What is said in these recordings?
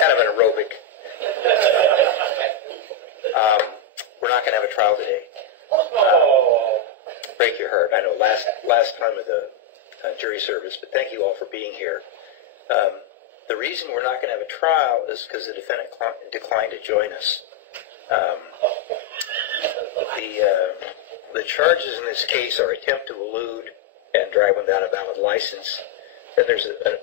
kind of an aerobic. We're not going to have a trial today. Break your heart. I know, last time of the jury service, but thank you all for being here. The reason we're not going to have a trial is because the defendant declined to join us. The charges in this case are attempt to elude and drive without a valid license. Then there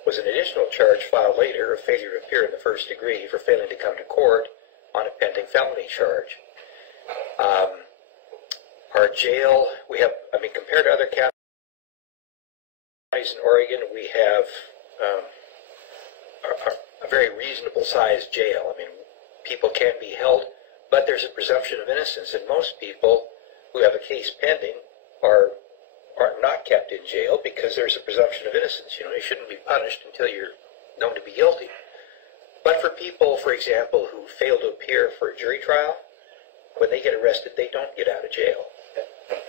was an additional charge filed later of failure to appear in the first degree for failing to come to court on a pending felony charge. Our jail, we have, compared to other counties in Oregon, we have a very reasonable sized jail. People can be held, but there's a presumption of innocence, and most people who have a case pending are not kept in jail because there's a presumption of innocence. You shouldn't be punished until you're known to be guilty. But for people, for example, who fail to appear for a jury trial, when they get arrested, they don't get out of jail.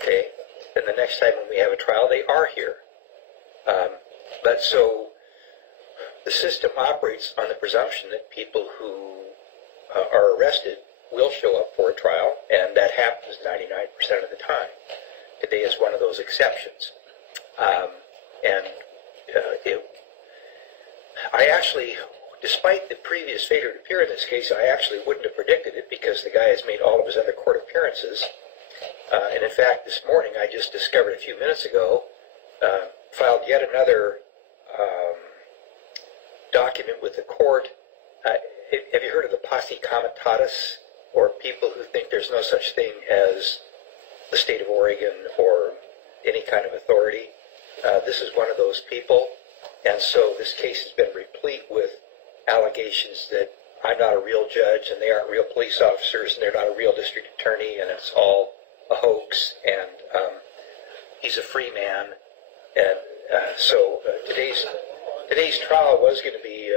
Okay? And the next time when we have a trial, they are here. But so the system operates on the presumption that people who are arrested will show up for a trial, and that happens 99% of the time. Today is one of those exceptions. I actually, despite the previous failure to appear in this case, I actually wouldn't have predicted it because the guy has made all of his other court appearances. And in fact, this morning, I just discovered a few minutes ago, filed yet another document with the court. Have you heard of the Posse Comitatus, or people who think there's no such thing as the state of Oregon or any kind of authority? This is one of those people, and so this case has been replete with allegations that I'm not a real judge and they aren't real police officers and they're not a real district attorney and it's all a hoax, and he's a free man. And so today's trial was going to be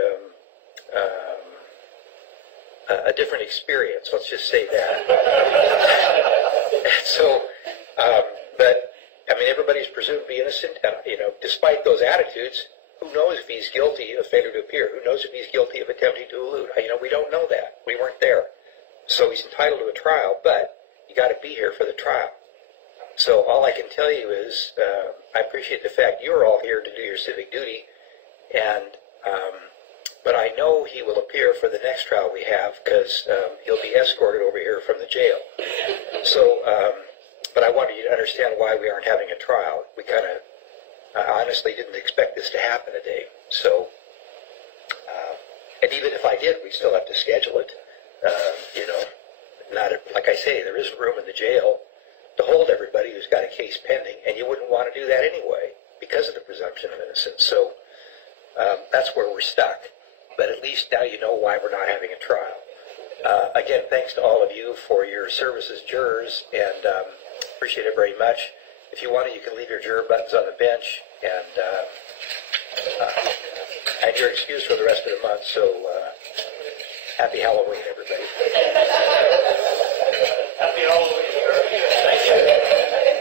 a different experience, let's just say that. So, but everybody's presumed to be innocent, despite those attitudes. Who knows if he's guilty of failure to appear? Who knows if he's guilty of attempting to elude? We don't know that. We weren't there. So he's entitled to a trial, but you got to be here for the trial. So all I can tell you is I appreciate the fact you're all here to do your civic duty, and but I know he will appear for the next trial we have because he'll be escorted over here from the jail. So, but I wanted you to understand why we aren't having a trial. We kind of honestly didn't expect this to happen today. So, and even if I did, we still have to schedule it. Like I say, there isn't room in the jail to hold everybody who's got a case pending, and you wouldn't want to do that anyway because of the presumption of innocence. So that's where we're stuck. But at least now you know why we're not having a trial. Again, thanks to all of you for your service as jurors, and appreciate it very much. If you want it, you can leave your juror buttons on the bench, and you're excused for the rest of the month. So happy Halloween, everybody. Happy Halloween. Thank you.